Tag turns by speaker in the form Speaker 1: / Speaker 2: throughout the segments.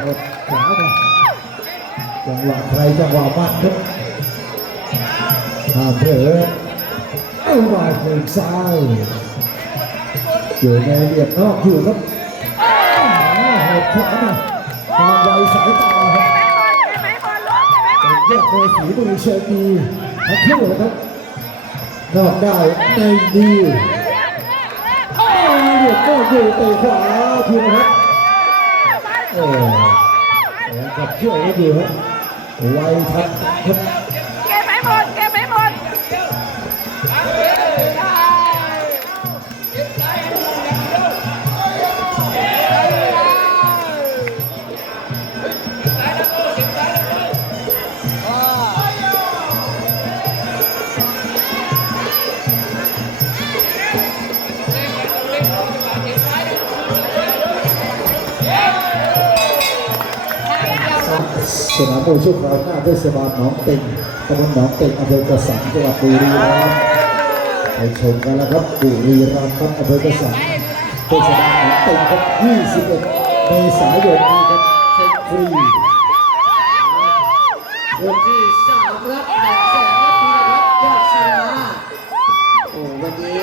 Speaker 1: หมดขวามาจังหวะใครจังหวะมันครับห้ามเผลอเอามาเข่งซ้ายอยู่ในเหลี่ยมนอกอยู่ครับอ้าวหดขวามาทางไวสายตาครับเป็นยอดมวยฝีมือเชิงดีทั้งคู่นะครับนอกได้ในดีเหลี่ยมนอกอยู่เตะขวาทีนะครับ โอ้แล้วกับเชื่อก็ดีครับไวทัดครับ นามมวยชั่วคราวหน้าเทศบาลหนองเต็งตำบลหนองเต็งอำเภอกระสังจังหวัดบุรีรัมย์ไปชมกันแล้วครับบุรีรัมย์ครับอำเภอกระสังเทศบาลหนองเต็งครับ21เมษายนนี้ครับเช็คฟรี
Speaker 2: ยกที่สามรับหนึ่งแสนรับพีรพัฒน์ยอดศิลาโอ้วันนี้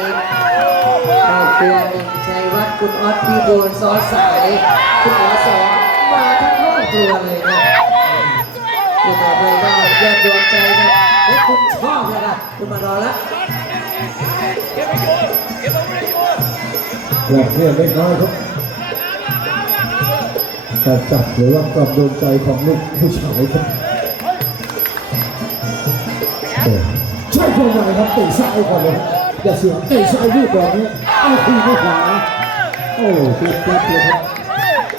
Speaker 2: ครอบครัวหนึ่งชัยวัฒน์คุณออสพี่บูลซอสสายคุณหมอสองมาทั้งครอบครัวเลยนะ คุณต่อไปก็ยอดดวงใจนะเฮ้ยคุณชอบเลยนะคุณมารอแล้ว
Speaker 1: หลับเพื่อนเล็กน้อยครับแต่จับหรือว่ากลับโดนใจของลูกผู้ชายครับใช่ตรงไหนครับเตะซ้ายก่อนเลยอย่าเสียเตะซ้ายยืดก่อนนี้เอาคืนด้วยขวาโอ้เจ็บเจ็บเลยครับ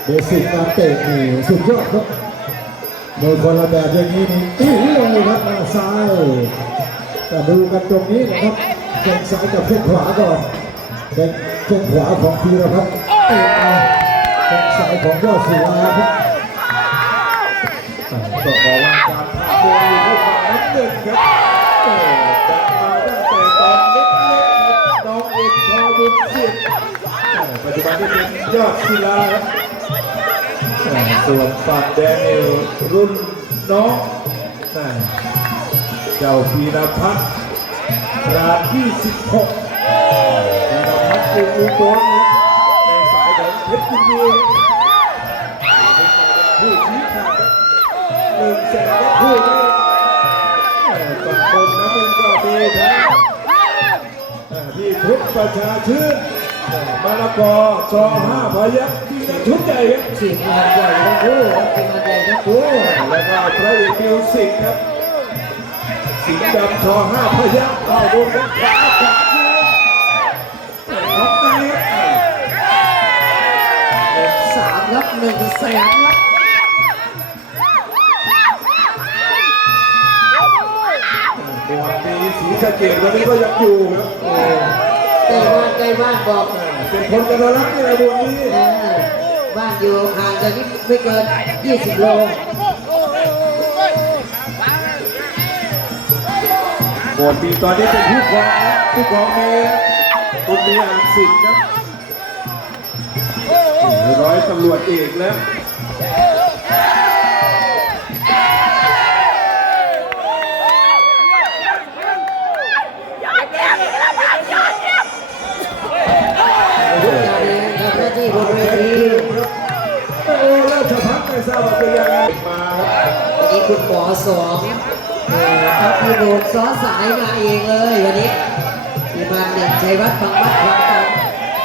Speaker 1: เบสิกการเตะนี่สุดยอดครับ โดยคนละแบบอย่างนี้นี่อื้อเลยครับหน้าซ้ายแต่ดูกันตรงนี้นะครับแข้งซ้ายกับแข้งขวาก่อนแข้งแข้งขวาของพีรพัฒน์เตะมาแข้งซ้ายของยอดศิลาครับ
Speaker 3: ต้องบอกว่าการพาตัวอยู่ที่ฝั่งน้ำหนึ่งครับโอ้ดังมาตั้งแต่ตอนเล็กๆครับน้องเอกทอบุญสิทธิ์โอ้ปัจจุบันนี้เป็นยอดศิลาครับโอ้ ส่วนฝั่งแดงนิวรุ่นน้องเจ้าพีรพัฒน์ราด26พีรพัฒน์คืออุบลครับในสายของเพชรยินดีผู้ชี้ขาดหนึ่งแสนก็พูดเลยสังคมน้ำมันก็ดีครับที่ทุกประชาชื่นมะละกอชอห้าพยักที่ ชุดใหญ่ครับ
Speaker 2: ทีมงานใหญ่ทั้งคู่ครับทีมงานใหญ่ทั้งคู่
Speaker 3: แล้วก็พระเอกมิวสิกครับสิงห์ดำชอห้าพยักเข้าบนขวาขวาของนครับ
Speaker 2: สามรับหนึ่งแสนครับ
Speaker 3: บวชมีสีสะเกดวันนี้ก็ยังอยู่ครับ
Speaker 2: ใกล้บ้านใกล้บ้านบอก
Speaker 3: เป็นคนกระรักในบวชนี้
Speaker 2: บ้านอยู่ห่างจากนี้ไม่เกิน 20 โล
Speaker 3: โบสถ์ปีตอนนี้เป็นผู้ครองผู้ครองเมย์คุนมีอ่างสิงห์ครับร้อยตำรวจเอกแล้ว อ่
Speaker 2: อครับพี่โดนซ้อนสายมาเองเลยวันนี้ทีมงานหนึ่งชัยวัฒน์บางวัดคลองตัน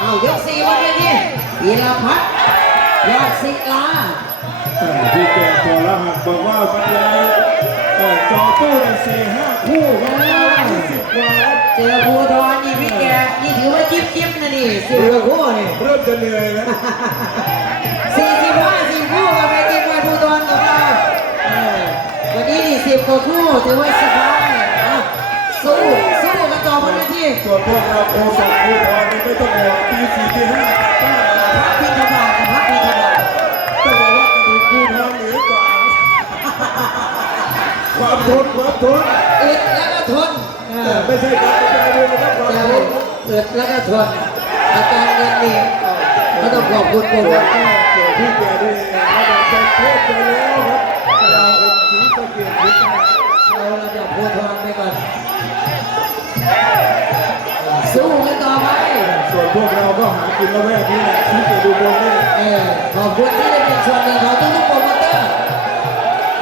Speaker 2: เอายกสี่วันนี้พีรพัฒน์ยอดศิลา
Speaker 3: ที่แกตัวรหัสบอกว่าบรรยายเอ่อจอตู้ได้สี่ห้าคู่ครับยี่สิบกว่าครับ
Speaker 2: เจอภูทรนี่พี่แกนี่ถือว่าจิ๊บจิ๊บนะนี่สิบกว่าคู่นี่
Speaker 3: เริ่มจะเหนื่อยแล้ว
Speaker 2: บกว่าคู่ถือว่าสบายเอาสู้สู้กันต่อบนเวที
Speaker 3: ส่วนพวกเราโคศกผู้พรนี่ไม่ต้องห่วงตีสี่ตีห้ากลับบ้าน
Speaker 2: พักพิธบาตกับพักพิธบาต
Speaker 3: ต้องบอกว่ากระดูกผู้พรเหนือกว่าความทนความทน
Speaker 2: อึดแล้วก็ทน
Speaker 3: แต่ไม่ใช่การกระจายเรื่องนะครับความทน
Speaker 2: อึดแล้วก็ทนอาการเงินนี่ก็ต้องขอบคุณผม
Speaker 3: ส่วน
Speaker 2: ครับ
Speaker 3: ส่ยวนพี่แกนี่ระดับใจเทพไปแล้วครับ กิ
Speaker 2: น
Speaker 3: ละแวกนี้แหละที่เกียรติดูบนนี่
Speaker 2: เออขอบคุณที่ได้เป็นส่วนหนึ่งของทุกๆโปรโมเตอร์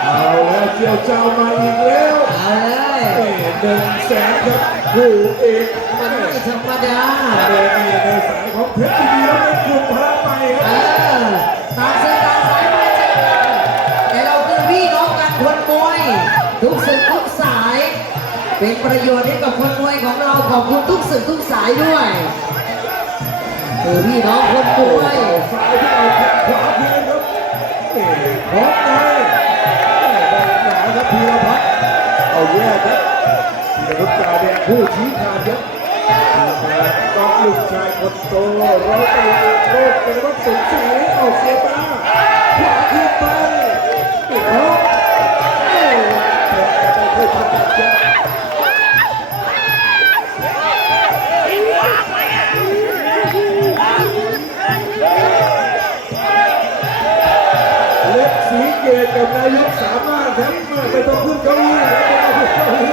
Speaker 3: เอาแล้วเจียวเจ้ามาอีกแล้ว
Speaker 2: เอาเลย
Speaker 3: เอ้หนึ่งแสนครับผู้เอก
Speaker 2: มันไม่ธรรมดา
Speaker 3: เดินมีในสายของเพชรดีแล้วเป็นกลุ่มพระไปค
Speaker 2: เอ
Speaker 3: รับ
Speaker 2: อต่างสื่อต่างสายมาเจอกันแต่เราคือพี่น้องกันคนมวย ทุกสื่อทุกสาย เป็นประโยชน์ให้กับคนมวยของเราขอบคุณทุกสื่อทุกสายด้วย คือพี่น้องคนป่วย
Speaker 3: ซ้ายที่เอาแขนขวาเพียนครับเอ้พร้อมในเอ้บหนาครับพีรพัฒน์เอาแย่ครับพีรพัฒน์กาแดงผู้ชี้ขาดครับพีรพัฒน์ก็ลูกชายคนโตร้อยตำรวจเอกโลกเป็นวัดสมศรีเอาเสียบ้า สามารถครับไม่ต้องขึ้นเก้าอี้ไม่ต้องขึ้นเก้าอี้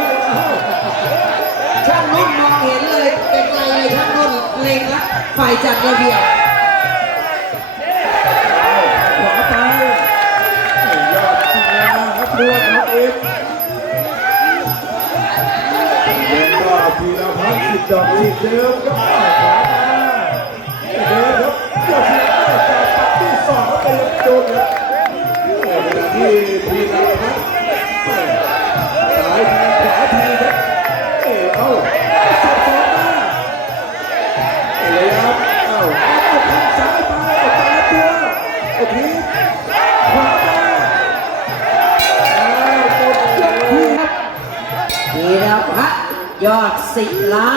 Speaker 2: ช่างนุ่นมองเห็นเลยไกลๆเลยช่างนุ่นเล็งละฝ่ายจัดระเบียบ
Speaker 3: ขวาไปยอดชิงาครับด้วงครับเองแล้วก็พีรพัฒน์สิบดอกสิบเดิมครับ
Speaker 2: ศิลา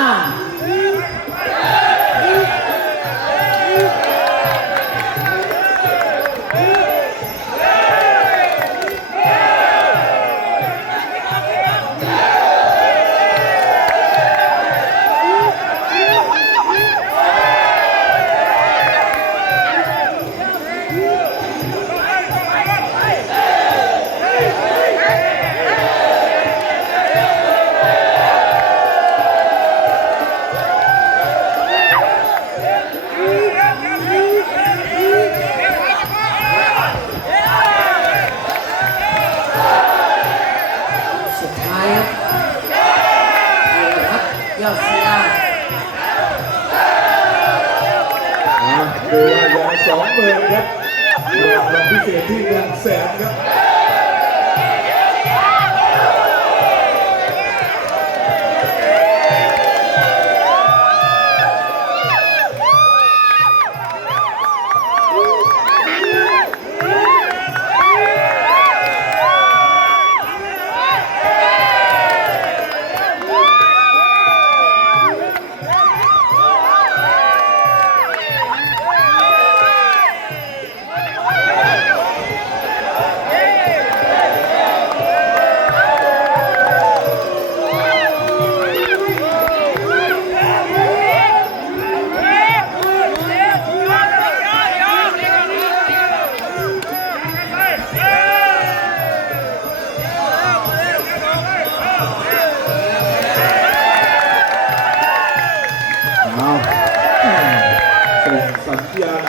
Speaker 2: ยอดศิลา
Speaker 3: อะดูว่ายาสองหมื่นครับรางวัลพิเศษที่หนึ่งแสนครับ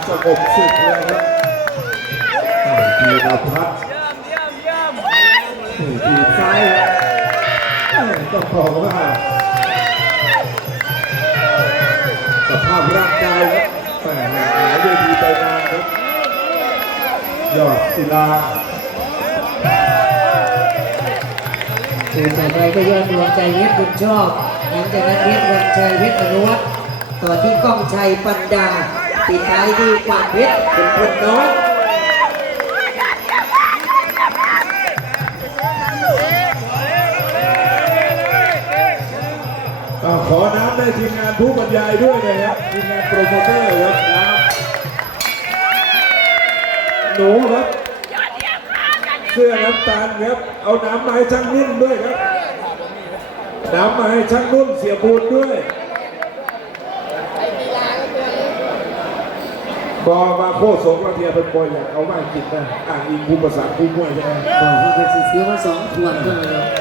Speaker 3: ญาณสงบศึกแล้วครับพีรพัฒน์ทีบซ้ายต้องบอกว่าสภาพร่างกายครับแหมหายเวทีไปนานครับยอดศิลา
Speaker 2: คือต่อไปก็ยอดดวงใจเพชรบุญชอบหลังจากนั้นเพชรวันชัยเพชรอนุวัฒน์ต่อที่ก้องชัยปันดา ปิดท้ายที่กวางเพชรเป็นคนน้อย
Speaker 3: ขอน้ำได้ทีมงานผู้บรรยายด้วยนะครับทีมงานโปรโมเตอร์ครับน้ำหนูครับเสื้อน้ำตาลครับเอาน้ำมาให้ช่างนิ่มด้วยครับ น้ำมาให้ช่างนุ่นเสียบูนด้วย พอมาโคสงเราเทียเป็นปอยอยากเอาไม้กินนะอ่างอิงภูภาษาภูมิวยใช่ไหม
Speaker 2: บอกว่าเป็นซื้อมาสองขวดเท่านั้น